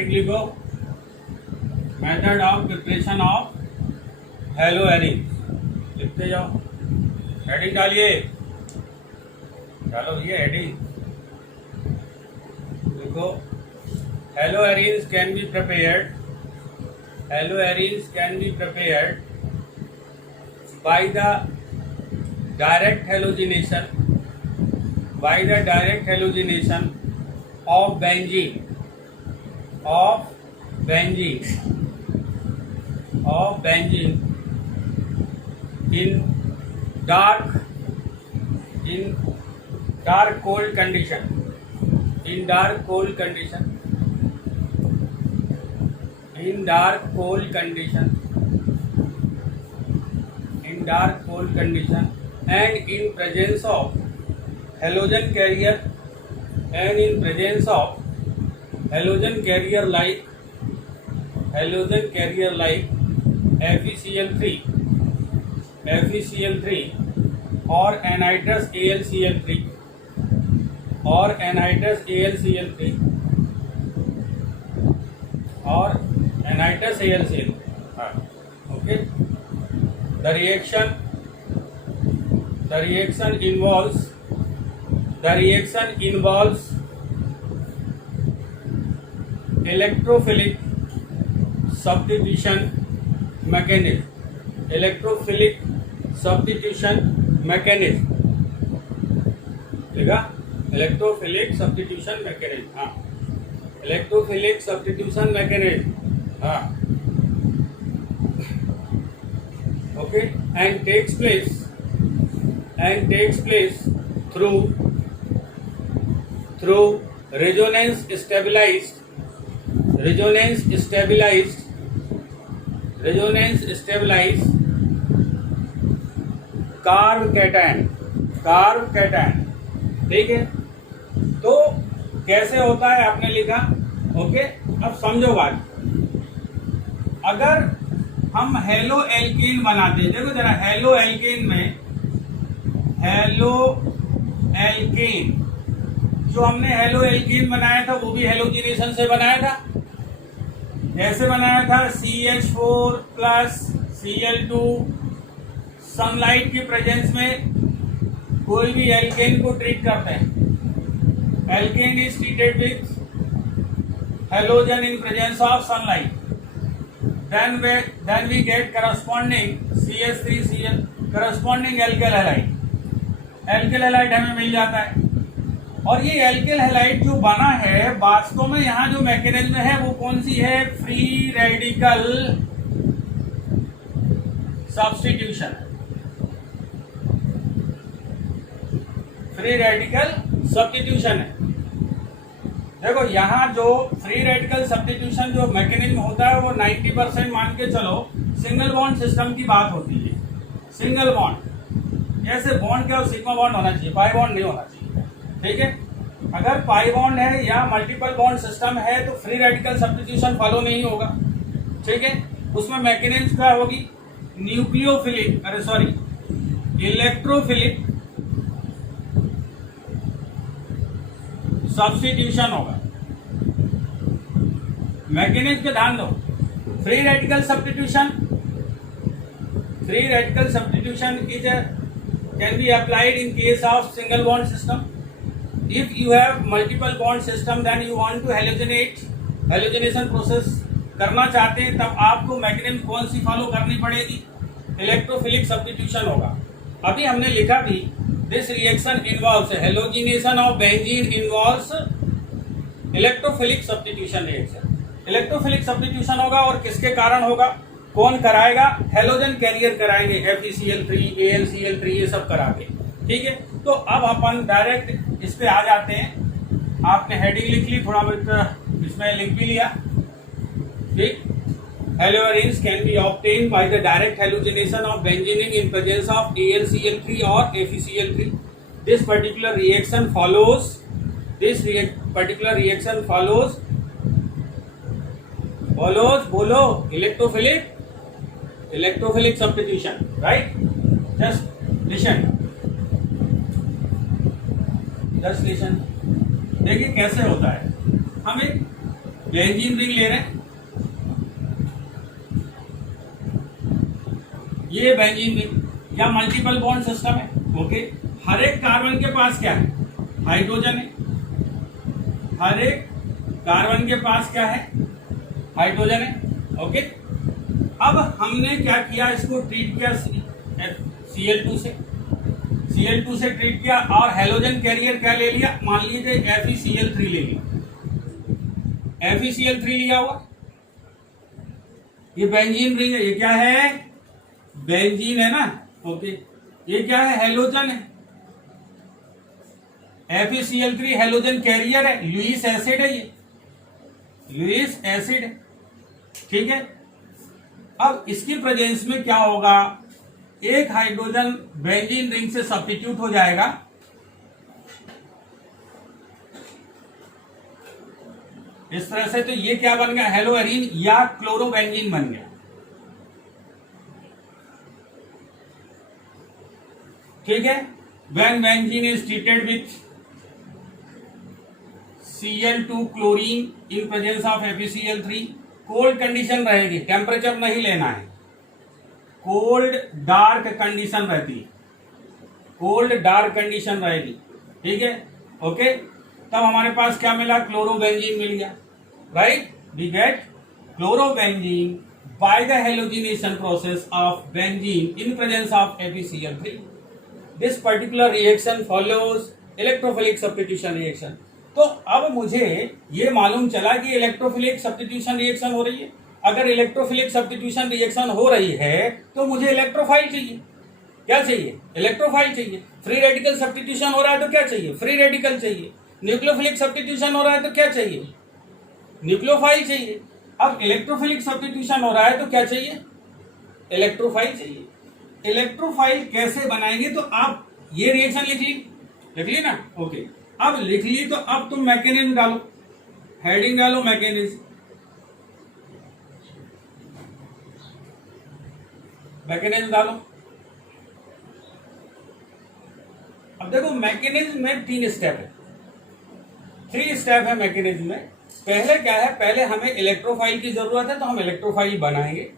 Heading लिखो, method of preparation of hello arene, लिखते जाओ, हेडिंग डालिए, डालो ये हेडिंग लिखो। Hello arenes can be prepared, hello arenes can be prepared by the direct halogenation of benzene in dark cold condition, in dark cold condition and in presence of halogen carrier like FeCl3 or anhydrous AlCl3 okay. The reaction involves electrophilic substitution mechanism, ठीक है, electrophilic substitution mechanism, हाँ, electrophilic substitution mechanism, हाँ, okay, and takes place through resonance stabilized carb cation, ठीक है। तो कैसे होता है आपने लिखा, ओके। अब समझो बात, अगर हम हेलो एल्केन बनाते हैं, देखो जरा, हेलो एल्केन जो हमने हेलो एल्केन बनाया था वो भी हेलोजिनेशन से बनाया था। कैसे बनाया था? CH4 प्लस Cl2, सनलाइट की प्रेजेंस में कोई भी एल्केन को ट्रीट करते हैं, alkane is treated with halogen in presence of sunlight, then we get corresponding CH3Cl, corresponding alkyl halide हमें मिल जाता है। और ये एल्किल हैलाइड जो बना है, वास्तव में यहाँ जो मैकेनिज्म है वो कौन सी है? फ्री रेडिकल सब्स्टिट्यूशन, है। देखो यहाँ जो फ्री रेडिकल सब्स्टिट्यूशन जो मैकेनिज्म होता है वो 90% मान के चलो सिंगल बॉन्ड सिस्टम की बात होती है। सिंगल बॉन्ड, जैसे बॉन्ड क्या सिग्मा बॉन्ड होना चाहिए, पाई बॉन्ड नहीं होना चाहिए, ठीक है। अगर पाई बॉन्ड है या मल्टीपल बॉन्ड सिस्टम है तो फ्री रेडिकल सब्स्टिट्यूशन फॉलो नहीं होगा, ठीक है। उसमें मैकेनिज्म क्या होगी? इलेक्ट्रोफिलिक सब्स्टिट्यूशन होगा। मैकेनिज्म पे ध्यान दो। Free radical substitution is can be applied in case of single bond system. If you have multiple bond system, then you want to halogenation process करना चाहते हैं, तब आपको मैकेनिज्म कौन सी फॉलो करनी पड़ेगी? इलेक्ट्रोफिलिक सब्स्टिट्यूशन होगा। अभी हमने लिखा भी, this reaction involves halogenation of benzene involves electrophilic substitution reaction. Electrophilic substitution होगा और किसके कारण होगा? कौन कराएगा? हेलोजन कैरियर कराएंगे, FeCl3, AlCl3 ये सब कराते, ठीक है। तो अब अपन डायरेक्ट इस पे आ जाते हैं। आपने हेडिंग लिख ली, थोड़ा बहुत इसमें लिख भी लिया, ठीक। Hello arenes can be obtained by the direct halogenation of benzene in presence of AlCl3 और FeCl3। This particular reaction follows बोलो electrophilic substitution, right. Just listen, देखिए कैसे होता है। हम एक बेंजीन रिंग ले रहे हैं, ये बेंजीन रिंग या मल्टीपल बॉन्ड सिस्टम है। ओके, हर एक कार्बन के पास क्या है, हाइड्रोजन है, हर एक कार्बन के पास क्या है, हाइड्रोजन है। ओके, अब हमने क्या किया, इसको ट्रीट किया Cl2 से, Cl2 से ट्रीट किया और हेलोजन कैरियर क्या ले लिया, मान लीजिए FeCl3 ले लिया, FeCl3 लिया हुआ, ये बेंजीन रिंग है, ये क्या है, बेंजीन है ना। ओके, ये क्या है, हेलोजन है, FeCl3 हेलोजन कैरियर है, लुईस एसिड है, ये लुईस एसिड है। ठीक है, अब इसकी प्रेजेंस में क्या होगा, एक हाइड्रोजन बेंजीन रिंग से सब्स्टिट्यूट हो जाएगा, इस तरह से, तो ये क्या बन गया, हेलोएरीन या क्लोरोबेंजीन बन गया। ठीक है, when benzene is treated with Cl2 chlorine in presence of FeCl3, cold condition रहेगी, टेम्परेचर नहीं लेना है, कोल्ड डार्क कंडीशन रहती है, कोल्ड डार्क कंडीशन रहेगी। ठीक है, ओके, तब हमारे पास क्या मिला, क्लोरोबेंजीन मिल गया, right, we get chlorobenzene by the halogenation process of benzene in presence of FeCl3। This particular reaction follows electrophilic substitution reaction. तो अब मुझे ये मालूम चला कि इलेक्ट्रोफिलिक सब्स्टिट्यूशन रिएक्शन हो रही है। अगर इलेक्ट्रोफिलिक सब्स्टिट्यूशन रिएक्शन हो रही है तो मुझे इलेक्ट्रोफाइल चाहिए, क्या चाहिए, इलेक्ट्रोफाइल चाहिए। फ्री रेडिकल सब्स्टिट्यूशन हो रहा है तो क्या चाहिए, फ्री रेडिकल चाहिए। न्यूक्लियोफिलिक सब्स्टिट्यूशन हो रहा है तो क्या चाहिए, न्यूक्लियोफाइल चाहिए। अब इलेक्ट्रोफिलिक सब्स्टिट्यूशन हो रहा है तो क्या चाहिए, इलेक्ट्रोफाइल चाहिए। इलेक्ट्रोफाइल कैसे बनाएंगे, तो आप ये रिएक्शन लिख ली ना। ओके, अब लिख ली तो अब तुम मैकेनिज्म डालो, हेडिंग डालो मैकेनिज्म, मैकेनिज्म डालो। अब देखो मैकेनिज्म में 3 स्टेप है, 3 स्टेप है मैकेनिज्म में। पहले क्या है, पहले हमें इलेक्ट्रोफाइल की जरूरत है तो हम इलेक्ट्रोफाइल बनाएंगे।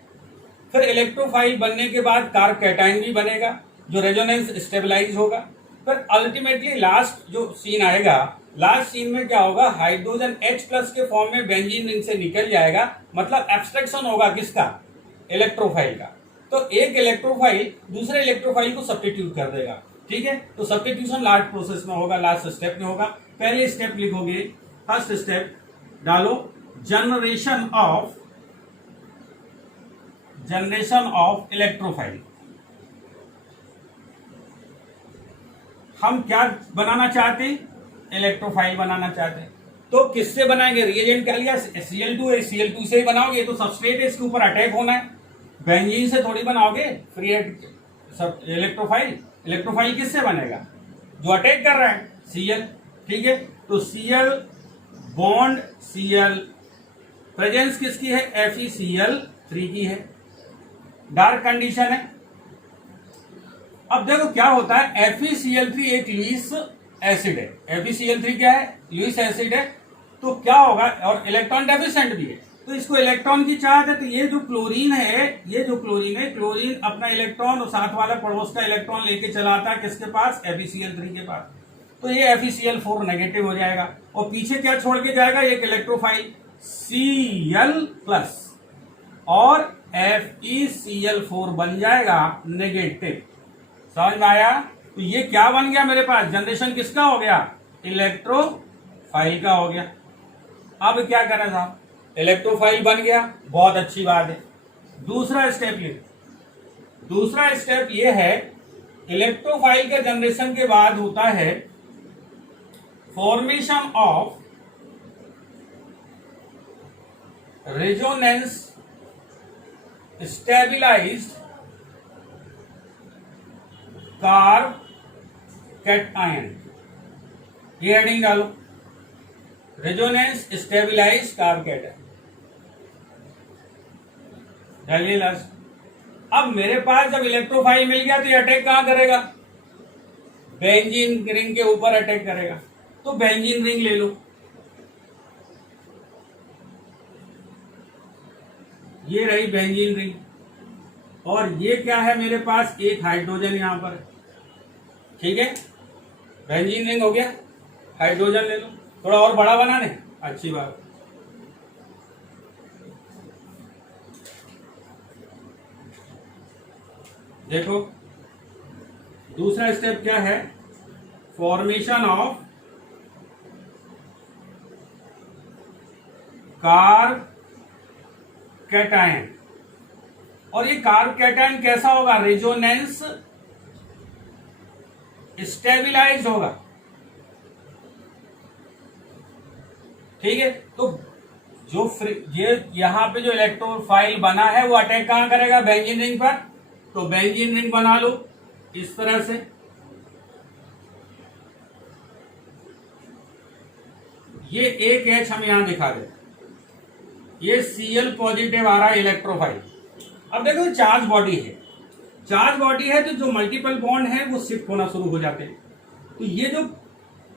फिर इलेक्ट्रोफाइल बनने के बाद कार्ब कैटायन भी बनेगा जो रेजोनेंस स्टेबलाइज होगा। फिर अल्टीमेटली लास्ट जो सीन आएगा, लास्ट सीन में क्या होगा, हाइड्रोजन H+ के फॉर्म में बेंजीन रिंग से निकल जाएगा, मतलब एब्स्ट्रैक्शन होगा किसका, इलेक्ट्रोफाइल का। तो एक इलेक्ट्रोफाइल दूसरे इलेक्ट्रोफाइल को सब्स्टिट्यूट कर देगा। ठीक है, तो सब्स्टिट्यूशन लास्ट प्रोसेस में होगा, लास्ट स्टेप में होगा। पहले स्टेप लिखोगे, फर्स्ट स्टेप डालो, जनरेशन ऑफ इलेक्ट्रोफाइल। हम क्या बनाना चाहते हैं, इलेक्ट्रोफाइल बनाना चाहते हैं। तो किससे बनाएंगे, रिएजेंट क्या लिया, Cl2 है, Cl2 से ही बनाओगे, तो सबस्ट्रेट है, इसके ऊपर अटैक होना है, बेंजीन से थोड़ी बनाओगे फ्री इलेक्ट्रोफाइल। इलेक्ट्रोफाइल किससे बनेगा, जो अटैक कर रहा है, Cl। ठीक है, तो Cl बॉन्ड Cl, प्रेजेंस किसकी है, FeCl3 की है, डार्क कंडीशन है। अब देखो क्या होता है, FeCl3 एक लुईस एसिड है, FeCl3 क्या है, लुईस एसिड है। तो क्या होगा, और इलेक्ट्रॉन डेफिशिएंट भी है, तो इसको इलेक्ट्रॉन की चाहत है। तो ये जो क्लोरीन है, क्लोरीन अपना इलेक्ट्रॉन और साथ वाला पड़ोस का इलेक्ट्रॉन लेके चला आता है किसके पास, FeCl3 के पास। तो ये FeCl4 नेगेटिव हो जाएगा और पीछे क्या छोड़ के जाएगा, एक इलेक्ट्रोफाइल Cl+ और FeCl4 बन जाएगा नेगेटिव। समझ में आया, तो ये क्या बन गया मेरे पास, जनरेशन किसका हो गया, इलेक्ट्रोफाइल का हो गया। अब क्या करना था, इलेक्ट्रोफाइल बन गया, बहुत अच्छी बात है। दूसरा स्टेप ये, दूसरा स्टेप ये है, इलेक्ट्रोफाइल के जनरेशन के बाद होता है formation of resonance stabilised carb cation. ये हेडिंग डालो, रेजोनेंस स्टेबिलाइज कार्ब कैटायन डालिए लास्ट। अब मेरे पास जब इलेक्ट्रोफाइल मिल गया तो ये अटैक कहां करेगा, बेंजीन रिंग के ऊपर अटैक करेगा। तो बेंजीन रिंग ले लो, ये रही बेंजीन रिंग और ये क्या है मेरे पास, एक हाइड्रोजन यहां पर है। ठीक है, बेंजीन रिंग हो गया, हाइड्रोजन ले लो, थोड़ा और बड़ा बना दे, अच्छी बात। देखो दूसरा स्टेप क्या है, फॉर्मेशन ऑफ कार्ब कैटायन। और ये कार्ब कैटायन कैसा होगा, रेजोनेंस स्टेबिलाइज्ड होगा। ठीक है, तो जो ये यहां पे जो इलेक्ट्रोफाइल बना है वो अटैक कहां करेगा, बेंजीन रिंग पर। तो बेंजीन रिंग बना लो इस तरह से, ये एक एच हम यहां दिखा दे, ये Cl पॉजिटिव आ रहा है इलेक्ट्रोफाइल। अब देखो चार्ज बॉडी है, चार्ज बॉडी है तो जो मल्टीपल बॉन्ड है वो शिफ्ट होना शुरू हो जाते हैं। तो ये जो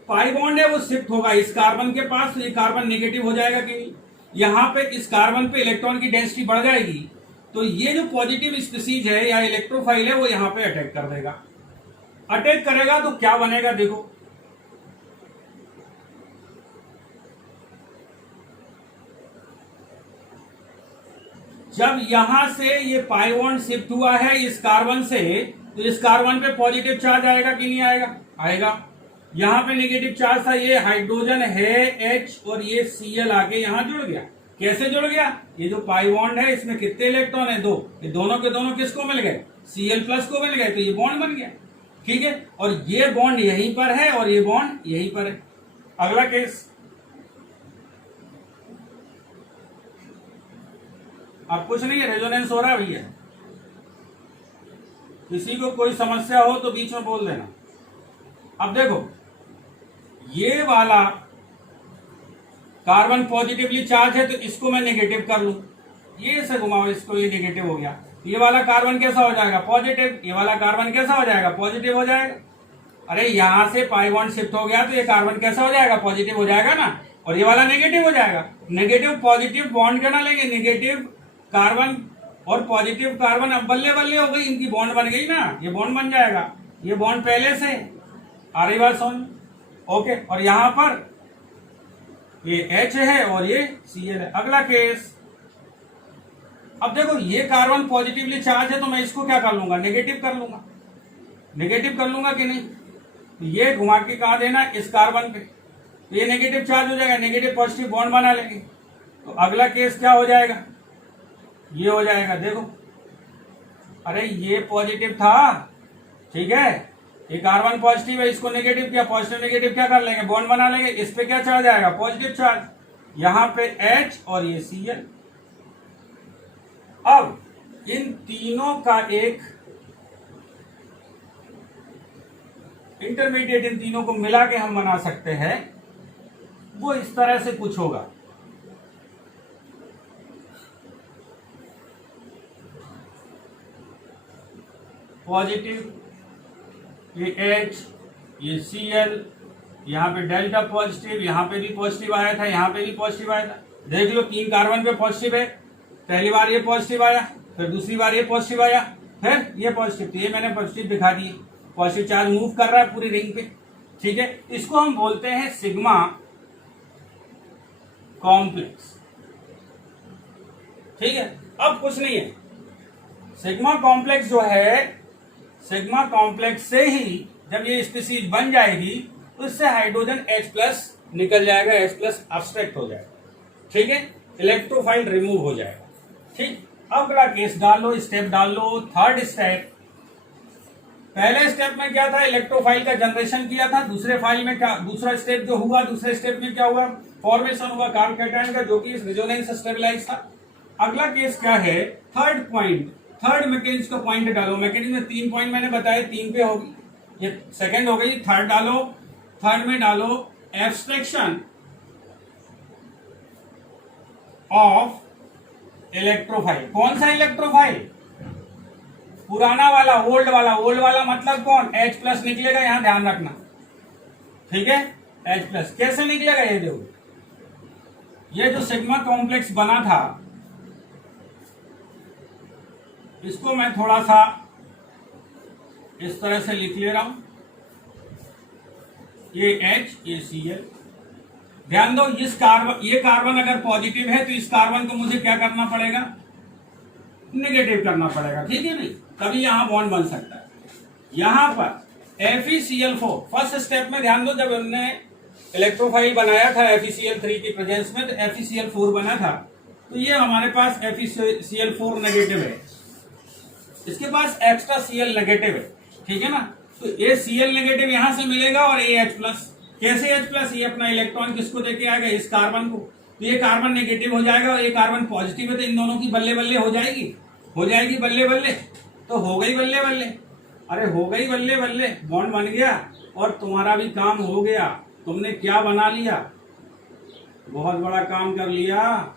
पाई बॉन्ड है वो शिफ्ट होगा इस कार्बन के पास, तो ये कार्बन नेगेटिव हो जाएगा कि नहीं, यहां पे इस कार्बन पे इलेक्ट्रॉन की डेंसिटी बढ़ जाएगी, तो ये जो पॉजिटिव स्पीसीज है या इलेक्ट्रोफाइल है वो यहां पे अटैक कर देगा। अटैक करेगा तो क्या बनेगा, देखो जब यहां से ये पाई बॉन्ड शिफ्ट हुआ है इस कार्बन से, तो इस कार्बन पे पॉजिटिव चार्ज आएगा कि नहीं आएगा, आएगा। यहां पे नेगेटिव चार्ज था, ये हाइड्रोजन है H और ये Cl आके यहां जुड़ गया। कैसे जुड़ गया, ये जो पाई बॉन्ड है इसमें कितने इलेक्ट्रॉन है, 2, ये दोनों के दोनों किसको मिल गए, Cl प्लस को मिल गए, तो ये बॉन्ड बन गया। ठीक है, और ये बॉन्ड यहीं पर है और ये बॉन्ड यहीं पर है। अगला केस, अब कुछ नहीं है, रेजोनेंस हो रहा है भैया, किसी को कोई समस्या हो तो बीच में बोल देना। अब देखो ये वाला कार्बन पॉजिटिवली चार्ज है तो इसको मैं नेगेटिव कर लूं, ये से घुमाओ इसको, ये नेगेटिव हो गया, ये वाला कार्बन कैसा हो जाएगा, पॉजिटिव, ये वाला कार्बन कैसा हो जाएगा, पॉजिटिव हो जाएगा। अरे यहां से पाई बॉन्ड शिफ्ट हो गया तो ये कार्बन कैसा हो जाएगा, पॉजिटिव हो जाएगा ना, और ये वाला नेगेटिव हो जाएगा। नेगेटिव पॉजिटिव बॉन्ड करना लेंगे, नेगेटिव कार्बन और पॉजिटिव कार्बन, अब बल्ले बल्ले हो गई, इनकी बॉन्ड बन गई ना, ये बॉन्ड बन जाएगा, ये बॉन्ड पहले से आ रही बात समझ, ओके। और यहां पर ये H है और ये Cl है। अगला केस, अब देखो ये कार्बन पॉजिटिवली चार्ज है तो मैं इसको क्या कर लूंगा, नेगेटिव कर लूंगा, नेगेटिव कर लूंगा कि नहीं, तो ये घुमा के कहा देना इस कार्बन पे, तो ये नेगेटिव चार्ज हो जाएगा, नेगेटिव पॉजिटिव बॉन्ड बना लेंगे। तो अगला केस क्या हो जाएगा, ये हो जाएगा, देखो अरे ये पॉजिटिव था, ठीक है, ये कार्बन पॉजिटिव है, इसको नेगेटिव किया, पॉजिटिव नेगेटिव क्या कर लेंगे, बॉन्ड बना लेंगे, इस पे क्या चार्ज आएगा, पॉजिटिव चार्ज, यहां पे H और ये Cl। अब इन तीनों का एक इंटरमीडिएट, इन तीनों को मिला के हम बना सकते हैं, वो इस तरह से कुछ होगा। पॉजिटिव, ये H, ये Cl, यहां पे डेल्टा पॉजिटिव, यहां पे भी पॉजिटिव आया था, यहां पे भी पॉजिटिव आया था, देख लो 3 कार्बन पे पॉजिटिव है, पहली बार ये पॉजिटिव आया, फिर दूसरी बार ये पॉजिटिव आया, फिर ये पॉजिटिव, तो ये मैंने पॉजिटिव दिखा दिए, पॉजिटिव चार्ज मूव कर रहा है पूरी रिंग पे। ठीक है, इसको हम बोलते हैं सिग्मा कॉम्प्लेक्स। ठीक है, अब कुछ नहीं है, सिग्मा कॉम्प्लेक्स जो है, सिग्मा कॉम्प्लेक्स से ही जब ये स्पीसीज बन जाएगी तो इससे हाइड्रोजन H प्लस निकल जाएगा, H प्लस अब्स्ट्रैक्ट हो जाएगा। ठीक है, इलेक्ट्रोफाइल रिमूव हो जाएगा। ठीक, अब अगला केस डाल लो, स्टेप डाल लो, थर्ड स्टेप। पहले स्टेप में क्या था, इलेक्ट्रोफाइल का जनरेशन किया था, दूसरे फाइल में क्या, दूसरा स्टेप जो हुआ, दूसरे स्टेप में क्या हुआ, फॉर्मेशन हुआ कार्ब कैटायन का, जो कि इस रेजोनेंस स्टेबलाइज था। अगला केस क्या है, थर्ड पॉइंट, थर्ड मैकेनिज्म का पॉइंट डालो। मैकेनिज्म में 3 पॉइंट मैंने बताए, 3 पे होगी, ये सेकंड हो गई, थर्ड डालो। थर्ड में डालो एब्स्ट्रैक्शन ऑफ इलेक्ट्रोफाइल। कौन सा इलेक्ट्रोफाइल, पुराना वाला, ओल्ड वाला। ओल्ड वाला मतलब कौन, H प्लस निकलेगा, यहां ध्यान रखना। ठीक है, H प्लस कैसे निकलेगा, ये देखो, ये जो सिग्मा कॉम्प्लेक्स बना था, इसको मैं थोड़ा सा इस तरह से लिख ले रहा हूं, ये H ये Cl। ध्यान दो, ये कार्बन अगर पॉजिटिव है तो इस कार्बन को मुझे क्या करना पड़ेगा, नेगेटिव करना पड़ेगा, ठीक है नहीं, तभी यहां बॉन्ड बन सकता है। यहां पर FeCl4 फर्स्ट स्टेप में ध्यान दो, जब हमने इलेक्ट्रोफाइल बनाया था FeCl3 की प्रेजेंस में तो FeCl4 बना था, तो ये हमारे पास FeCl4 नेगेटिव है, इसके पास एक्स्ट्रा Cl नेगेटिव है, ठीक है ना। तो ये Cl नेगेटिव यहां से मिलेगा और ये H प्लस, कैसे H प्लस, ये अपना इलेक्ट्रॉन किसको देके आएगा, इस कार्बन को, तो ये कार्बन नेगेटिव हो जाएगा और ये कार्बन पॉजिटिव है, तो इन दोनों की बल्ले बल्ले हो जाएगी बल्ले बल्ले, तो हो गई बल्ले बल्ले, अरे हो गई बल्ले बल्ले, बॉन्ड बन गया और तुम्हारा भी काम हो गया। तुमने क्या बना लिया, बहुत बड़ा काम कर लिया,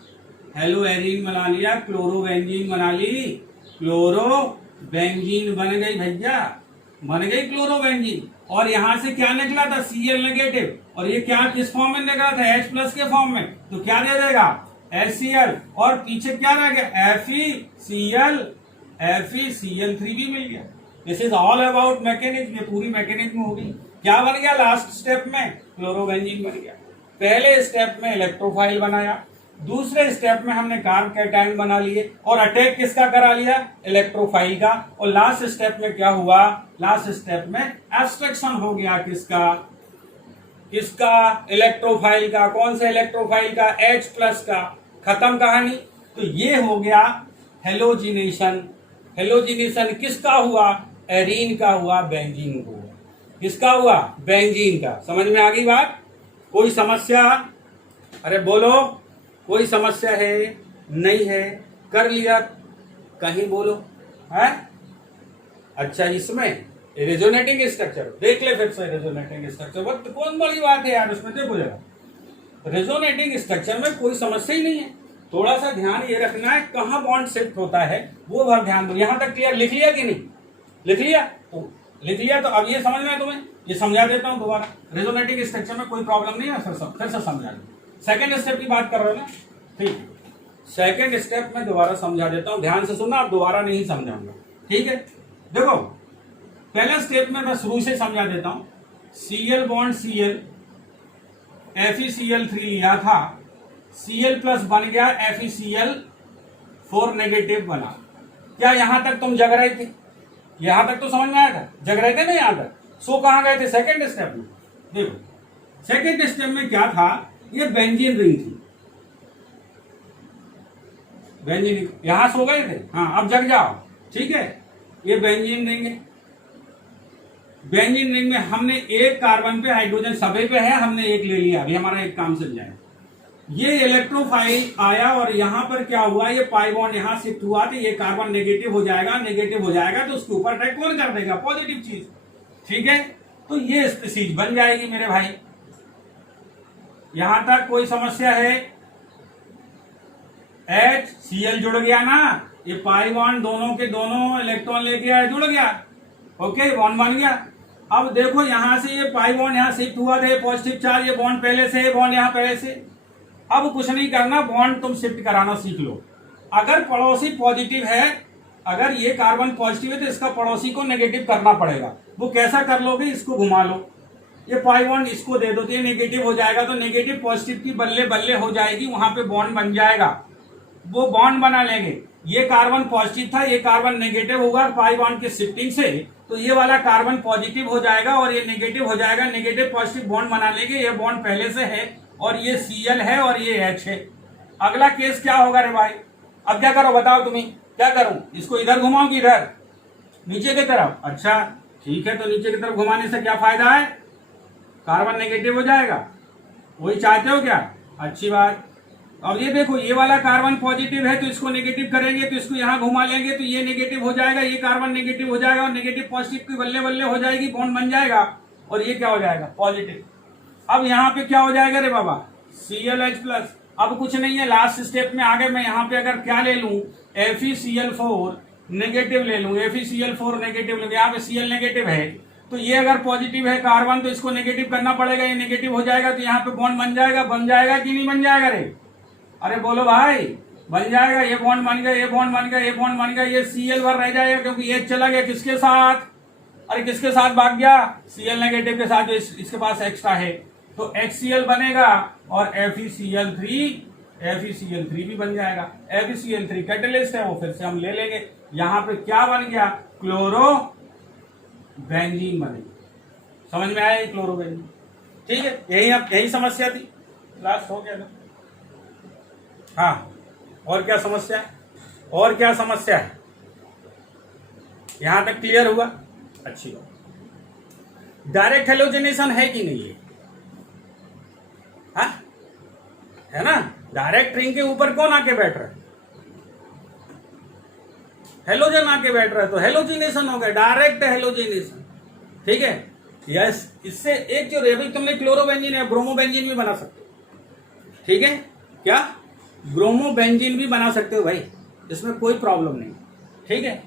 हेलो एरीन बना लिया, क्लोरोबेंजीन बना ली, क्लोरोबेंजीन बन गई भैया, बन गई क्लोरोबेंजीन। और यहां से क्या निकला था, Cl नेगेटिव, और ये क्या किस फॉर्म में निकला था, H प्लस के फॉर्म में, तो क्या दे देगा HCl, और पीछे क्या रह गया FeCl3 भी मिल गया। This is all about mechanism, ये पूरी मैकेनिज्म होगी। क्या बन गया लास्ट स्टेप में, क्लोरोबेंजीन बन गया। पहले स्टेप में इलेक्ट्रोफाइल बनाया, दूसरे स्टेप में हमने कार्ब कैटायन बना लिए और अटैक किसका करा लिया, इलेक्ट्रोफाइल का, और लास्ट स्टेप में क्या हुआ, लास्ट स्टेप में एब्स्ट्रैक्शन हो गया किसका, इलेक्ट्रोफाइल का। कौन सा इलेक्ट्रोफाइल का, H प्लस का, खत्म कहानी। तो ये हो गया हेलोजिनेशन। हेलोजिनेशन किसका हुआ, एरीन का हुआ, बेंजीन को हुआ, किसका हुआ, बेंजीन का। समझ में आ गई बात, कोई समस्या, अरे बोलो, कोई समस्या है, नहीं है, कर लिया, कहीं बोलो है। अच्छा, इसमें रेजोनेटिंग स्ट्रक्चर देख ले फिर से, रेजोनेटिंग स्ट्रक्चर बहुत कौन बड़ी बात है यार, उसमें देखो जरा, रेजोनेटिंग स्ट्रक्चर में कोई समस्या ही नहीं है। थोड़ा सा ध्यान ये रखना है कहाँ बॉन्ड शिफ्ट होता है, वो बात ध्यान दो। यहां तक क्लियर, लिख लिया कि नहीं, लिख लिया, तो अब ये समझ में है तुम्हें, ये समझा देता हूं दोबारा। रेजोनेटिंग स्ट्रक्चर में कोई प्रॉब्लम नहीं है, फिर से समझा दो। सेकेंड स्टेप की बात कर रहे हो ना, ठीक, सेकेंड स्टेप में दोबारा समझा देता हूं, ध्यान से सुनना, अब दोबारा नहीं समझाऊंगा, ठीक है। देखो, पहला स्टेप में मैं शुरू से समझा देता हूं। Cl बॉन्ड Cl, FeCl3 लिया था, Cl प्लस बन गया, FeCl4 नेगेटिव बना। क्या यहां तक तुम जग रहे थे, यहां तक तो समझ में आया था, जग रहे थे ना यहां तक। सो कहां गए थे, सेकेंड स्टेप में। देखो सेकेंड स्टेप में क्या था, ये बेंजीन रिंग थी, बेंजीन, यहां सो गए थे, हाँ अब जग जाओ, ठीक है। ये बेंजीन रिंग है, बेंजीन रिंग में हमने एक कार्बन पे हाइड्रोजन सभी पे है, हमने एक ले लिया, अभी हमारा एक काम चल जाए। ये इलेक्ट्रोफाइल आया और यहां पर क्या हुआ, ये पाई बॉन्ड यहां शिफ्ट हुआ, तो ये कार्बन नेगेटिव हो जाएगा, तो उसके ऊपर अटैक कौन कर देगा, पॉजिटिव चीज, ठीक है। तो ये स्पीसीज बन जाएगी मेरे भाई, यहां तक कोई समस्या है। HCl जुड़ गया ना, ये पाई बॉन्ड दोनों के दोनों इलेक्ट्रॉन लेके आए, जुड़ गया, ओके, बॉन्ड बन गया। अब देखो यहां से ये पाई बॉन्ड यहां शिफ्ट हुआ था, पॉजिटिव चार्ज, ये बॉन्ड पहले से है, बॉन्ड यहां पहले से। अब कुछ नहीं करना, बॉन्ड तुम शिफ्ट कराना सीख लो। अगर पड़ोसी पॉजिटिव है, अगर ये कार्बन पॉजिटिव है तो इसका पड़ोसी को नेगेटिव करना पड़ेगा। वो कैसा कर लोगे, इसको घुमा लो, ये पाई बॉन्ड इसको दे दो, तो ये नेगेटिव हो जाएगा, तो नेगेटिव पॉजिटिव की बल्ले बल्ले हो जाएगी, वहां पे बॉन्ड बन जाएगा, वो बॉन्ड बना लेंगे। ये कार्बन पॉजिटिव था, ये कार्बन नेगेटिव होगा पाई बॉन्ड की शिफ्टिंग से, तो ये वाला कार्बन पॉजिटिव हो जाएगा और ये नेगेटिव हो जाएगा, नेगेटिव पॉजिटिव बॉन्ड बना लेंगे। ये बॉन्ड पहले से है और ये Cl है और ये H है। अगला केस क्या होगा रे भाई, अब क्या करो बताओ तुम्हें, क्या करूं, इसको इधर घुमाऊं कि इधर, नीचे की तरफ। अच्छा ठीक है, तो नीचे की तरफ घुमाने से क्या फायदा है, कार्बन नेगेटिव हो जाएगा, वही चाहते हो क्या, अच्छी बात। अब ये देखो, ये वाला कार्बन पॉजिटिव है तो इसको नेगेटिव करेंगे, तो इसको यहां घुमा लेंगे, तो ये नेगेटिव हो जाएगा, ये कार्बन नेगेटिव हो जाएगा और नेगेटिव पॉजिटिव की बल्ले बल्ले हो जाएगी, बॉन्ड बन जाएगा और ये क्या हो जाएगा, पॉजिटिव। अब यहाँ पे क्या हो जाएगा रे बाबा, ClH प्लस। अब कुछ नहीं है, लास्ट स्टेप में आगे मैं यहाँ पे अगर क्या ले लूं, FeCl4 नेगेटिव ले लूं, FeCl4 नेगेटिव ले, यहाँ पे Cl नेगेटिव है, तो ये अगर पॉजिटिव है कार्बन, तो इसको नेगेटिव करना पड़ेगा, ये नेगेटिव हो जाएगा, तो यहाँ पे बॉन्ड बन जाएगा कि नहीं बन जाएगा रे, अरे बोलो भाई, बन जाएगा, ये बॉन्ड बन गया, ये बॉन्ड बन गया, ये बॉन्ड बन गया, ये Cl भर रह जाएगा क्योंकि ये चला गया किसके साथ, अरे किसके साथ भाग गया, Cl नेगेटिव के साथ जो इसके पास एक्स्ट्रा है, तो HCl बनेगा और FeCl3 भी बन जाएगा। FeCl3 कैटेलिस्ट है, वो फिर से हम ले लेंगे। यहां पे क्या बन गया, क्लोरो बेंजीन बनेगी। समझ में आया, क्लोरो बेंजीन। ठीक है, यही समस्या थी, लास्ट हो गया ना। हाँ, और क्या समस्या है, और क्या समस्या है, यहां तक क्लियर हुआ? अच्छी बात। डायरेक्ट हेलोजेनेशन है कि नहीं है? हाँ है ना, डायरेक्ट रिंग के ऊपर कौन आके बैठ रहा है, हेलोजन आके बैठ रहा है, तो हेलोजिनेशन हो गया, डायरेक्ट हेलोजिनेशन। ठीक है, यस। इससे एक जो रेबल तुमने क्लोरोबेंजीन या ब्रोमोबेंजीन भी बना सकते हो। ठीक है, क्या ब्रोमोबेंजीन भी बना सकते हो भाई, इसमें कोई प्रॉब्लम नहीं। ठीक है,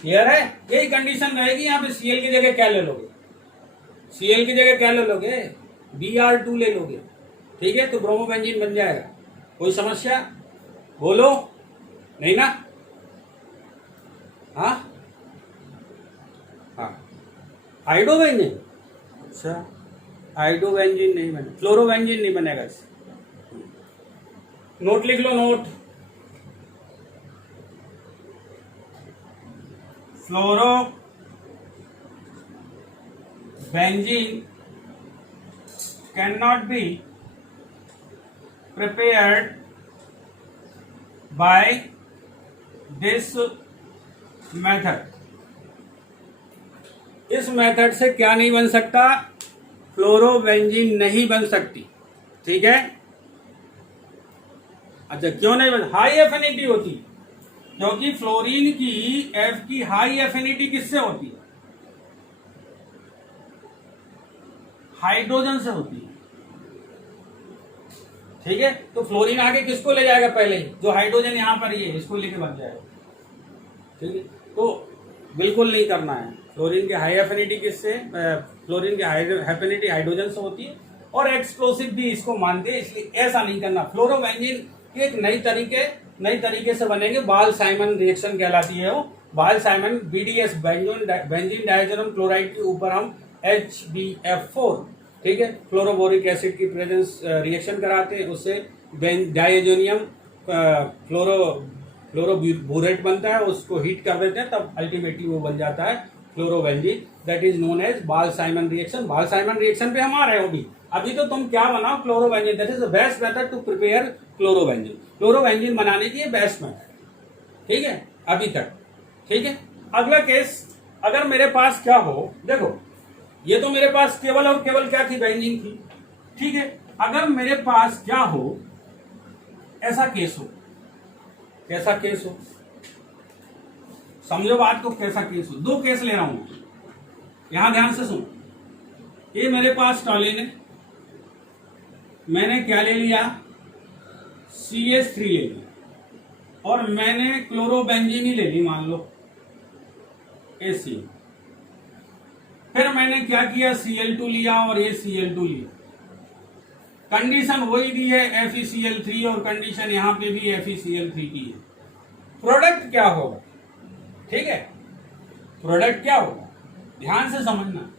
क्लियर है? यही कंडीशन रहेगी। यहाँ पे Cl की जगह क्या ले लोगे, Cl की जगह क्या ले लोगे, Br2 ले लोगे। ठीक है, तो ब्रोमोबेंजीन बन जाएगा। कोई समस्या बोलो, नहीं ना? हाँ हाँ, आइडोबेंजीन, अच्छा आइडोबेंजीन नहीं बने, फ्लोरोबेंजीन नहीं बनेगा इससे। नोट लिख लो, note, fluorobenzene cannot be prepared by this method। इस मेथड से क्या नहीं बन सकता, फ्लोरोबेंजीन नहीं बन सकती। ठीक है, अच्छा क्यों नहीं बन, हाई एफिनिटी होती, क्योंकि फ्लोरीन की F की हाई एफिनिटी किससे होती है, हाइड्रोजन से होती है। ठीक है, तो फ्लोरीन आगे किसको ले जाएगा, पहले ही जो हाइड्रोजन यहां पर ही है इसको लेके बन जाएगा। ठीक है, तो बिल्कुल नहीं करना है। फ्लोरीन की हाई एफिनिटी किससे, फ्लोरीन की हाई एफिनिटी हाइड्रोजन से होती है, और एक्सप्लोसिव भी इसको मानते हैं, इसलिए ऐसा नहीं करना। फ्लोरोबेंजीन के एक नई तरीके से बनेंगे, बाल साइमन रिएक्शन कहलाती है वो। बाल Simon BDS benzene diazonium chloride के ऊपर हम HbF4, ठीक है, फ्लोरोबोरिक एसिड की प्रेजेंस रिएक्शन कराते हैं, उससे डायज़ोनियम फ्लोरोबोरेट बनता है, उसको हीट कर देते हैं, तब अल्टीमेटली वो बन जाता है fluorobenzene. That is known as Balz Schiemann reaction. Balz Schiemann reaction पे हम आ रहे हो अभी तो तुम क्या बनाओ, chlorobenzene. That is the best method to prepare chlorobenzene. Chlorobenzene बनाने की ये बेस्ट मेथड। ठीक है, अभी तक ठीक है। अगला केस, अगर मेरे पास क्या हो, देखो ये तो मेरे पास केवल और केवल क्या थी, बेंजीन थी। ठीक है, अगर मेरे पास क्या हो, ऐसा केस हो, कैसा केस हो, समझो बात को, कैसा केस हो। दो केस ले रहा हूं, यहां ध्यान से सुन। ये मेरे पास टॉलिन है, मैंने क्या ले लिया, CH3 ले लिया, और मैंने क्लोरोबेंजीन ही ले ली, मान लो AC। फिर मैंने क्या किया, Cl2 लिया और ये Cl2 लिया। कंडीशन वही दी है FeCl3, और कंडीशन यहां पे भी FeCl3 की है। प्रोडक्ट क्या होगा, ठीक है, प्रोडक्ट क्या होगा, ध्यान से समझना।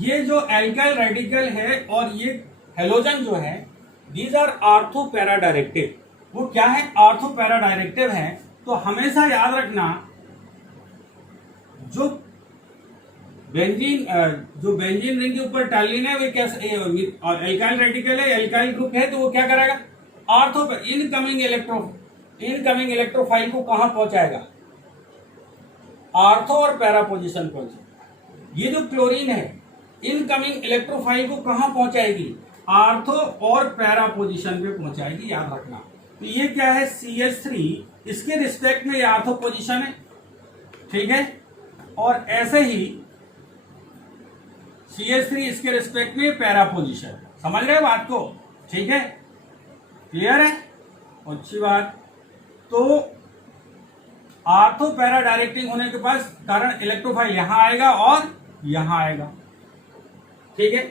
ये जो एल्काइल रेडिकल है और ये हेलोजन जो है, these are ortho para directive. वो क्या है, ऑर्थो पैरा डायरेक्टिव है। तो हमेशा याद रखना, जो बेंजीन रिंग के ऊपर टॉलिन है, वो कैसे, और एल्काइल रेडिकल है, एल्काइल ग्रुप है, तो वो क्या करेगा, ऑर्थो इनकमिंग इलेक्ट्रोफाइल को कहां पहुंचाएगा, ऑर्थो और पैरा पोजीशन पहुंचाएगा। ये जो क्लोरीन है, इनकमिंग इलेक्ट्रोफाइल को कहां पहुंचाएगी, ऑर्थो और पैरा पोजीशन पे पहुंचाएगी, याद रखना। तो ये क्या है, CH3, इसके रिस्पेक्ट में ये ऑर्थो पोजीशन है, ठीक है, और ऐसे ही CH3 इसके रिस्पेक्ट में पैरा पोजीशन। समझ रहे हो बात को, ठीक है, क्लियर है, अच्छी बात। तो ऑर्थो पैरा डायरेक्टिंग होने के पास कारण इलेक्ट्रोफाइल यहां आएगा और यहां आएगा, ठीक है,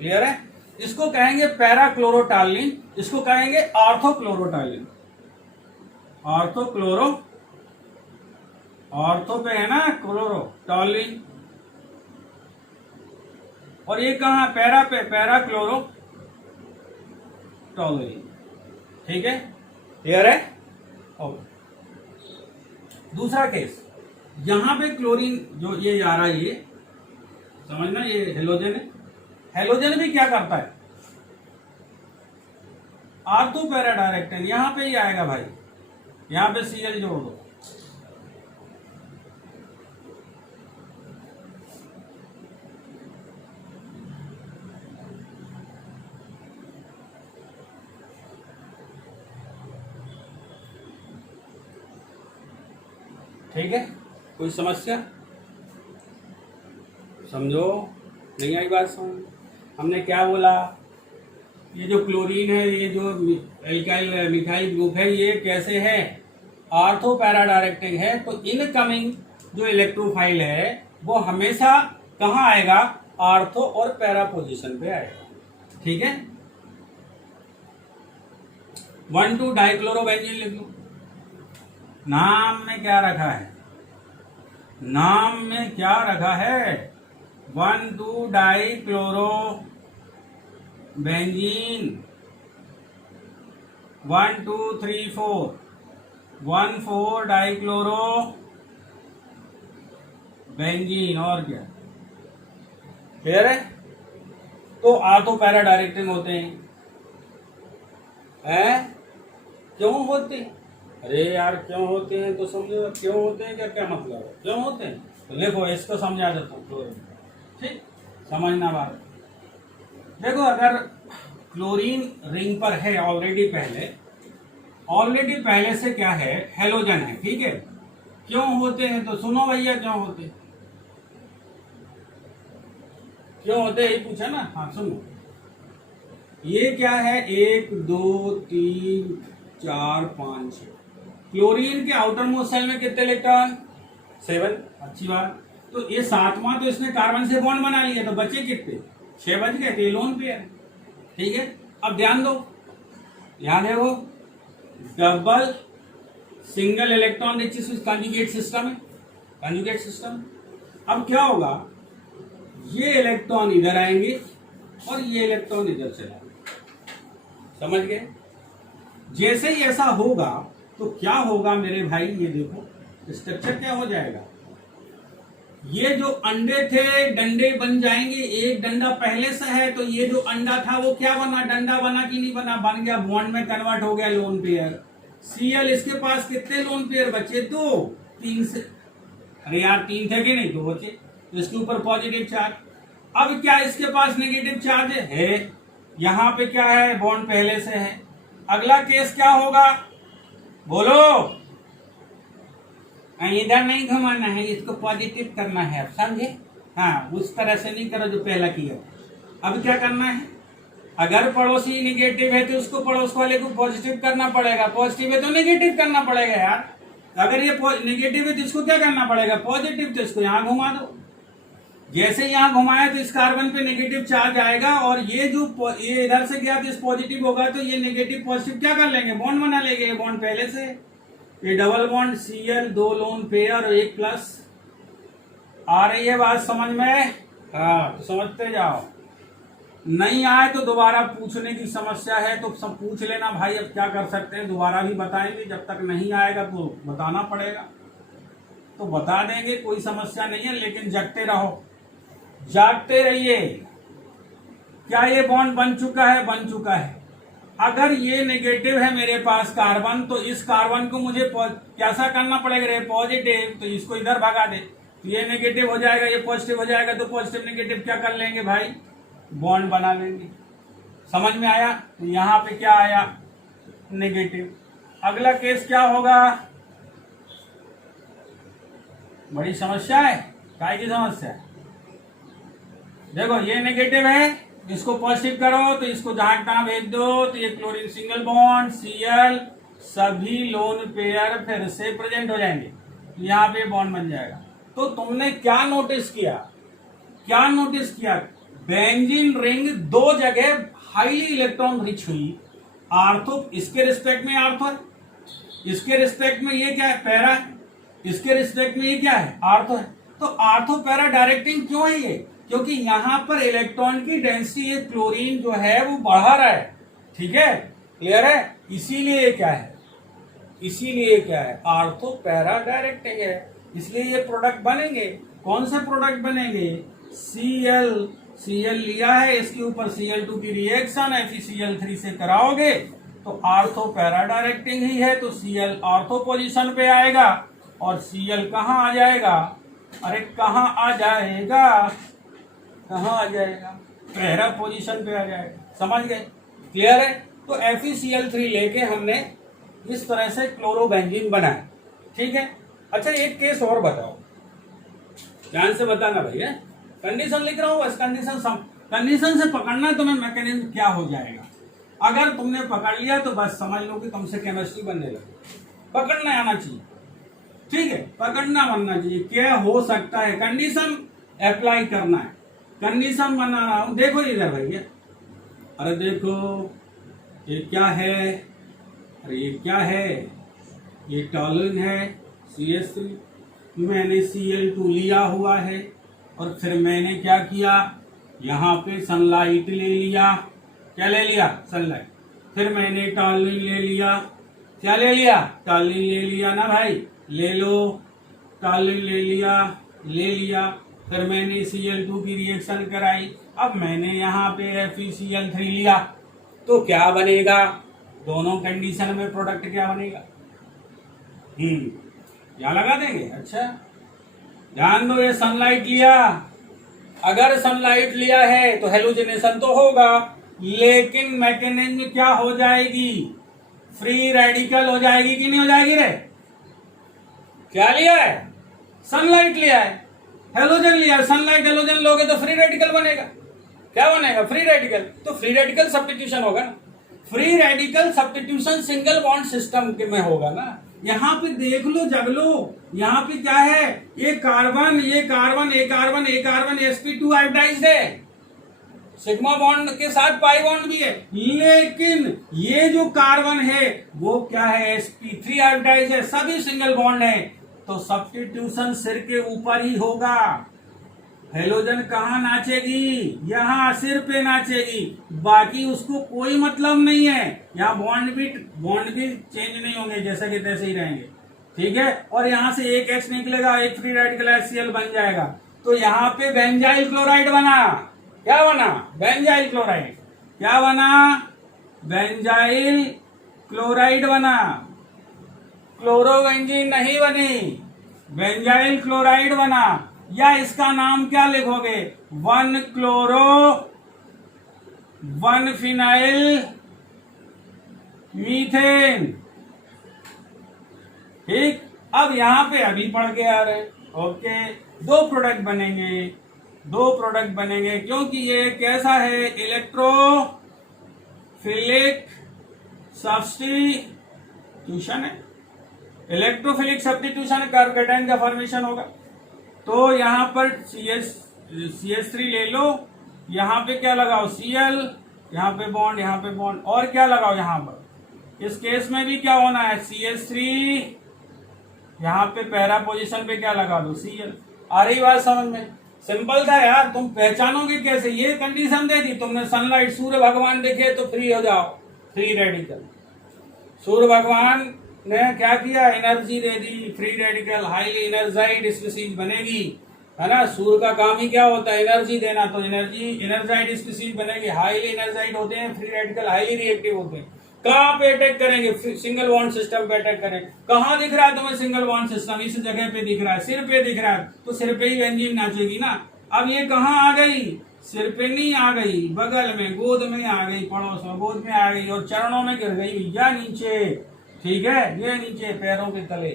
क्लियर है। इसको कहेंगे पैराक्लोरोटालिन, इसको कहेंगे ऑर्थोक्लोरोटालिन। ऑर्थोक्लोरो, ऑर्थो पे है ना क्लोरोटालिन, और ये कहाँ पैरा पे, पैराक्लोरोटालिन। ठीक है, क्लियर है? ओके। दूसरा केस, यहां पे क्लोरीन जो ये जा रहा है, ये समझना, ये हेलोजन है। हेलोजन भी क्या करता है, आर्थो पैरा डायरेक्टन, यहां पे ही आएगा भाई, यहां पे Cl जोड़ दो। ठीक है, कोई समस्या? समझो, नहीं आई बात समझ? हमने क्या बोला, ये जो क्लोरीन है, ये जो एल्काइल मिथाइल ग्रुप है, ये कैसे है, आर्थो पैरा डायरेक्टिंग है। तो इनकमिंग जो इलेक्ट्रोफाइल है वो हमेशा कहाँ आएगा, आर्थो और पैरा पोजीशन पे आएगा। ठीक है, 1,2 डाइक्लोरोबेंजीन लिख लो। नाम में क्या रखा है, नाम में क्या रखा है, 1,2 डाइक्लोरोबेंजीन, 1 2 3 4, 1,4 डाइक्लोरोबेंजीन, और क्या, क्लियर है? तो आर्थो पैरा डायरेक्टिंग होते हैं, क्यों होते हैं? अरे यार क्यों होते हैं तो समझो, क्यों होते हैं, क्या क्या मतलब है, क्यों होते हैं? तो देखो इसको समझा देता हूँ क्लोरीन। ठीक, समझना बात। देखो अगर क्लोरीन रिंग पर है ऑलरेडी पहले से क्या है, हेलोजन है, ठीक है, क्यों होते हैं तो सुनो भैया, क्यों होते हैं, क्यों होते ही पूछा ना। हाँ सुनो, ये क्या है, 1 2 3 4 5 6, क्लोरीन के आउटर मोस्ट सेल में कितने इलेक्ट्रॉन, 7, अच्छी बात। तो ये 7वां तो इसने कार्बन से बॉन्ड बना लिया, तो बचे कितने, 6 बच गए, तो ये लोन पेयर। ठीक है, अब ध्यान दो, ध्यान देखो, double single electron rich conjugate system है, कंजुगेट सिस्टम। अब क्या होगा, ये इलेक्ट्रॉन इधर आएंगे और ये इलेक्ट्रॉन इधर चला, समझ गए? जैसे ही ऐसा होगा तो क्या होगा मेरे भाई, ये देखो स्ट्रक्चर क्या हो जाएगा, ये जो अंडे थे डंडे बन जाएंगे। एक डंडा पहले से है तो ये जो अंडा था वो क्या बना, डंडा बना कि नहीं बना, बन गया, बॉन्ड में कन्वर्ट हो गया, लोन पेयर। Cl इसके पास कितने लोन पेयर बचे, 2 3 से, अरे यार 3 थे कि नहीं, 2 बचे, तो इसके ऊपर पॉजिटिव चार्ज। अब क्या इसके पास नेगेटिव चार्ज है, यहां पे क्या है, बॉन्ड पहले से है। अगला केस क्या होगा, बोलो, इधर नहीं घुमाना है, इसको पॉजिटिव करना है, आप समझे? हाँ, उस तरह से नहीं करो जो पहला किया। अब क्या करना है, अगर पड़ोसी निगेटिव है तो उसको पड़ोस वाले को पॉजिटिव करना पड़ेगा, पॉजिटिव है तो नेगेटिव करना पड़ेगा यार। अगर ये नेगेटिव है तो इसको क्या करना पड़ेगा, पॉजिटिव, तो इसको यहाँ घुमा दो। जैसे यहाँ घुमाया तो इस कार्बन पे नेगेटिव चार्ज आएगा, और ये जो ये इधर से गया तो इस पॉजिटिव होगा, तो ये नेगेटिव पॉजिटिव क्या कर लेंगे, बॉन्ड बना लेंगे। ये बॉन्ड पहले से, ये double bond Cl, 2 lone pair और 1 प्लस। आ रही है बात समझ में? हाँ, तो समझते जाओ। नहीं आए तो दोबारा पूछने की समस्या है तो सब पूछ लेना भाई, अब क्या कर सकते हैं, दोबारा भी बताएंगे, जब तक नहीं आएगा तो बताना पड़ेगा, तो बता देंगे, कोई समस्या नहीं है। लेकिन जगते रहो, जागते रहिए। क्या ये बॉन्ड बन चुका है, बन चुका है। अगर ये नेगेटिव है मेरे पास कार्बन, तो इस कार्बन को मुझे कैसा करना पड़ेगा, पॉजिटिव, तो इसको इधर भगा दे, तो ये नेगेटिव हो जाएगा, ये पॉजिटिव हो जाएगा, तो पॉजिटिव नेगेटिव क्या कर लेंगे भाई, बॉन्ड बना लेंगे। समझ में आया? तो यहां पे क्या आया, नेगेटिव। अगला केस क्या होगा, बड़ी समस्या है, काय की समस्या, देखो ये नेगेटिव है, इसको पॉजिटिव करो तो इसको जहां तहां भेज दो, तो ये क्लोरीन सिंगल बॉन्ड Cl, सभी लोन पेयर फिर से प्रेजेंट हो जाएंगे, यहाँ पे बॉन्ड बन जाएगा। तो तुमने क्या नोटिस किया, बेंजीन रिंग दो जगह हाईली इलेक्ट्रॉन रिच हुई, आर्थो इसके रिस्पेक्ट में आर्थो है, इसके रिस्पेक्ट में ये क्या है पैरा है, इसके रिस्पेक्ट में ये क्या है आर्थो है। तो आर्थो पैरा डायरेक्टिंग क्यों है ये, क्योंकि यहां पर इलेक्ट्रॉन की डेंसिटी ये क्लोरीन जो है वो बढ़ा रहा है, ठीक है, क्लियर है, इसीलिए क्या है, इसीलिए क्या है आर्थो पैरा डायरेक्टिंग है, इसलिए ये प्रोडक्ट बनेंगे। कौन से प्रोडक्ट बनेंगे, Cl लिया है, इसके ऊपर Cl2 की रिएक्शन FeCl3 से कराओगे तो आर्थो पैरा डायरेक्टिंग ही है, तो Cl ऑर्थो पोजीशन पे आएगा और Cl कहाँ आ जाएगा, अरे कहाँ आ जाएगा, कहाँ आ जाएगा, पैरा पोजीशन पे आ जाएगा, समझ गए, क्लियर है। तो FeCl3 लेके हमने इस तरह से क्लोरोबेंजीन बनाया, ठीक है। अच्छा एक केस और बताओ, ध्यान से बताना भैया, कंडीशन लिख रहा हूं बस, कंडीशन से पकड़ना है तुम्हें मैकेनिज्म क्या हो जाएगा। अगर तुमने पकड़ लिया तो बस समझ लो कि तुमसे केमिस्ट्री बनने लगे, पकड़ना आना चाहिए, ठीक है, पकड़ना बनना चाहिए, क्या हो सकता है, कंडीशन अप्लाई करना है, कंडीशन बना रहा हूं, देखो इधर भैया, अरे देखो ये क्या है, अरे ये क्या है, ये टॉलन है CH3, मैंने Cl2 लिया हुआ है और फिर मैंने क्या किया, यहाँ पे सनलाइट ले लिया, क्या ले लिया, सनलाइट, फिर मैंने टॉलन ले लिया, क्या ले लिया, टॉलन ले लिया ना भाई, ले लो, टॉलन ले लिया, फिर मैंने Cl2 की रिएक्शन कराई, अब मैंने यहाँ पे FeCl3 लिया, तो क्या बनेगा, दोनों कंडीशन में प्रोडक्ट क्या बनेगा, क्या लगा देंगे। अच्छा ध्यान दो, ये सनलाइट लिया, अगर सनलाइट लिया है तो हेलोजिनेशन तो होगा, लेकिन मैकेनिज्म क्या हो जाएगी, फ्री रेडिकल हो जाएगी कि नहीं हो जाएगी रे, क्या लिया है, सनलाइट लिया है, हेलोजन लिया है, सनलाइट हेलोजन लोगे तो फ्री रेडिकल बनेगा, क्या बनेगा, फ्री रेडिकल, तो फ्री रेडिकल सब्स्टिट्यूशन होगा ना, free radical substitution single bond system में होगा ना। यहाँ पे देख लो, जग लो, यहाँ पे क्या है, ये कार्बन sp2 हाइब्रिडाइज्ड है, सिग्मा बॉन्ड के साथ पाई बॉन्ड भी है, लेकिन ये जो कार्बन है वो क्या है, sp3 हाइब्रिडाइज्ड है, सभी सिंगल बॉन्ड है, तो सब्स्टिट्यूशन सिर के ऊपर ही होगा, हेलोजन कहाँ नाचेगी, यहाँ सिर पे नाचेगी, बाकी उसको कोई मतलब नहीं है, यहाँ बॉन्ड भी चेंज नहीं होंगे, जैसे कि तैसे ही रहेंगे, ठीक है। और यहाँ से एक H निकलेगा, एक फ्री रेडिकल HCl बन जाएगा, तो यहाँ पे बेंजाइल क्लोराइड बना, क्या बना, बेंजाइल क्लोराइड, क्या बना, बेंजाइल क्लोराइड बना, क्लोरोबेंजीन नहीं बनी, बेंजाइल क्लोराइड बना, या इसका नाम क्या लिखोगे, 1-क्लोरो-1-फिनाइल मीथेन, ठीक। अब यहां पे अभी पढ़ के आ रहे हैं, ओके, दो प्रोडक्ट बनेंगे, क्योंकि ये कैसा है, इलेक्ट्रोफिलिक सब्स्टिट्यूशन है, इलेक्ट्रोफिलिक सब्स्टिट्यूशन कार्बोकेटाइन का फॉर्मेशन होगा, तो यहां पर CH3 ले लो, यहां पे क्या लगाओ, Cl, यहां पे बॉन्ड, और क्या लगाओ यहां पर, इस केस में भी क्या होना है, CH3, यहां पे पैरा पोजीशन पे क्या लगा दो, Cl। आ रही बात समझ में, सिंपल था यार, तुम पहचानोगे कैसे, ये कंडीशन दे दी तुमने, सनलाइट, सूर्य भगवान दिखे तो फ्री हो जाओ, फ्री रेडिकल, सूर्य भगवान ने क्या किया, एनर्जी दे दी, फ्री रेडिकल हाईली एनर्जाइड स्पीसीज बनेगी, है ना, सूर्य का काम ही क्या होता है, एनर्जी देना, तो एनर्जाइड स्पीसीज बनेगी, हाईली एनर्जाइड होते हैं, फ्री रेडिकल हाईली रिएक्टिव होते हैं, कहाँ पे अटैक करेंगे, सिंगल बॉन्ड सिस्टम पे अटैक करेंगे, कहाँ दिख रहा है तुम्हें सिंगल बॉन्ड सिस्टम, इस जगह पे दिख रहा है, सिर पे दिख रहा है, तो सिर पे ही बेंजीन नाचेगी ना। अब ये कहाँ आ गई, सिर पे नहीं आ गई, बगल में, गोद में आ गई, पड़ोस में, गोद में आ गई, और चरणों में गिर गई भैया नीचे, ठीक है, ये नीचे पैरों के तले,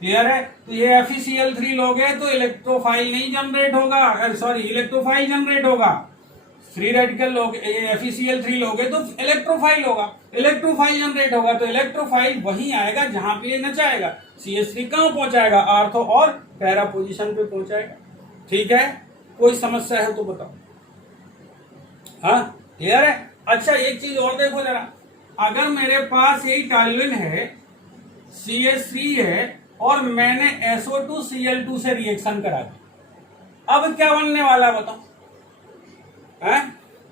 क्लियर है। तो ये FeCl3 लोगे तो इलेक्ट्रोफाइल नहीं जनरेट होगा, सॉरी इलेक्ट्रोफाइल जनरेट होगा, फ्री रेडिकल लोगे, FeCl3 लोगे तो इलेक्ट्रोफाइल होगा, इलेक्ट्रोफाइल जनरेट होगा, तो इलेक्ट्रोफाइल वहीं आएगा जहां पे नचाएगा, CH3 कहाँ पहुंचाएगा, आर्थो और पैरा पोजीशन पे पहुंचाएगा, ठीक है। कोई समस्या है तो बताओ। हाँ क्लियर है। अच्छा एक चीज और देखो जरा, अगर मेरे पास यही टॉल्यूइन है, CH3 है, और मैंने SO2Cl2 से रिएक्शन करा दी, अब क्या बनने वाला बताओ?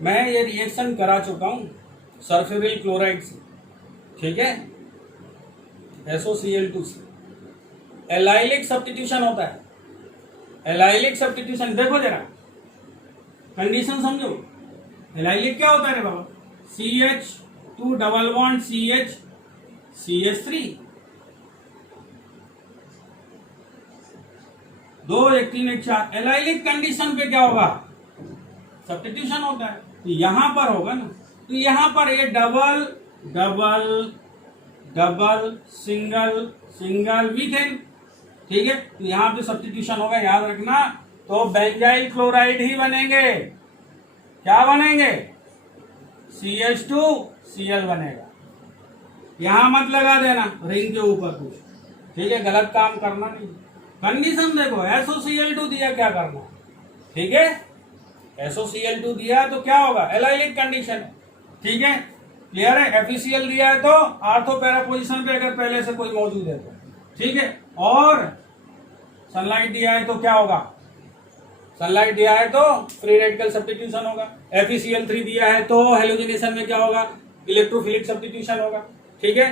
मैं ये रिएक्शन करा चुका हूं सल्फ्यूरिल क्लोराइड से, ठीक है, SOCl2 से। एलाइलिक सब्स्टिट्यूशन होता है, एलाइलिक सब्स्टिट्यूशन देखो जरा, कंडीशन समझो। एलाइलिक क्या होता है रे बाबा? CH2 double bond CH CH3, 2 1 3 1 4। Allylic condition पे क्या होगा? सब्स्टिट्यूशन होता है। तो यहां पर होगा ना, तो यहां पर ये double double double single single methane, ठीक है। तो यहां पे सब्स्टिट्यूशन होगा, याद रखना। तो बेंजाइल क्लोराइड ही बनेंगे। क्या बनेंगे? CH2Cl बनेगा। यहां मत लगा देना रिंग के ऊपर कुछ, ठीक है, गलत काम करना नहीं। कंडीशन देखो, SOCl2 दिया, क्या करना, ठीक है, SOCl2 दिया तो क्या होगा? एलाइलिक कंडीशन, ठीक है, क्लियर है। FeCl दिया है तो आर्थो पैरा पोजीशन पे अगर पहले से कोई मौजूद है तो, ठीक है। और सनलाइट दिया है तो क्या होगा? सनलाइट दिया है तो फ्री रेडिकल सब्स्टिट्यूशन होगा। FeCl3 दिया है तो हेलोजिनेशन में क्या होगा? इलेक्ट्रोफिलिक सब्स्टिट्यूशन होगा, ठीक है।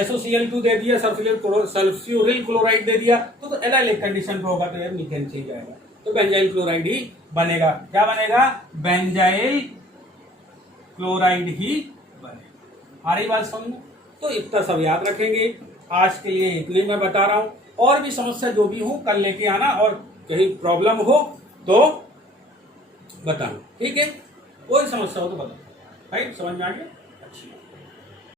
SOCl2 दे दिया, सल्फ्यूरिल क्लोराइड दे दिया, तो एलाइलिक कंडीशन पे होगा, तो यार मीथेन चेंज आएगा, तो बेंजाइल क्लोराइड ही बनेगा। क्या बनेगा? बेंजाइल क्लोराइड ही बनेगा। आ रही बात समझ? तो इतना सब याद रखेंगे। आज के लिए इतने मैं बता रहा हूं, और भी समस्या जो भी हो कल लेके आना, और कहीं प्रॉब्लम हो तो बताना, ठीक है। कोई समस्या हो तो बताओ। राइट, समझ में आ गया? अच्छी।